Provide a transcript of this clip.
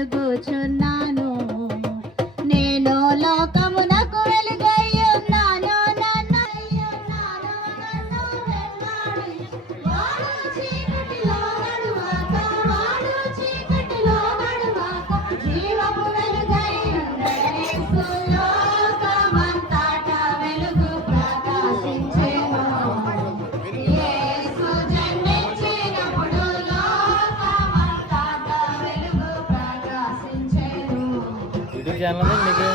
వెలుగుచున్నాను. నేను లోకమునకు వెలుగై ఉన్నాను. నన్ను వెంబడించు. వాడు చీకటిలో నడువక, వాడు చీకటిలో నడువక, జీవపు వెలుగై యేసు లోకమంతటా వెలుగు ప్రకాశించెను. యేసు జన్మించినప్పుడు లోకమంతటా వెలుగు ప్రకాశించెను. యూట్యూబ్ ఛానల్ ఉంది మీకు?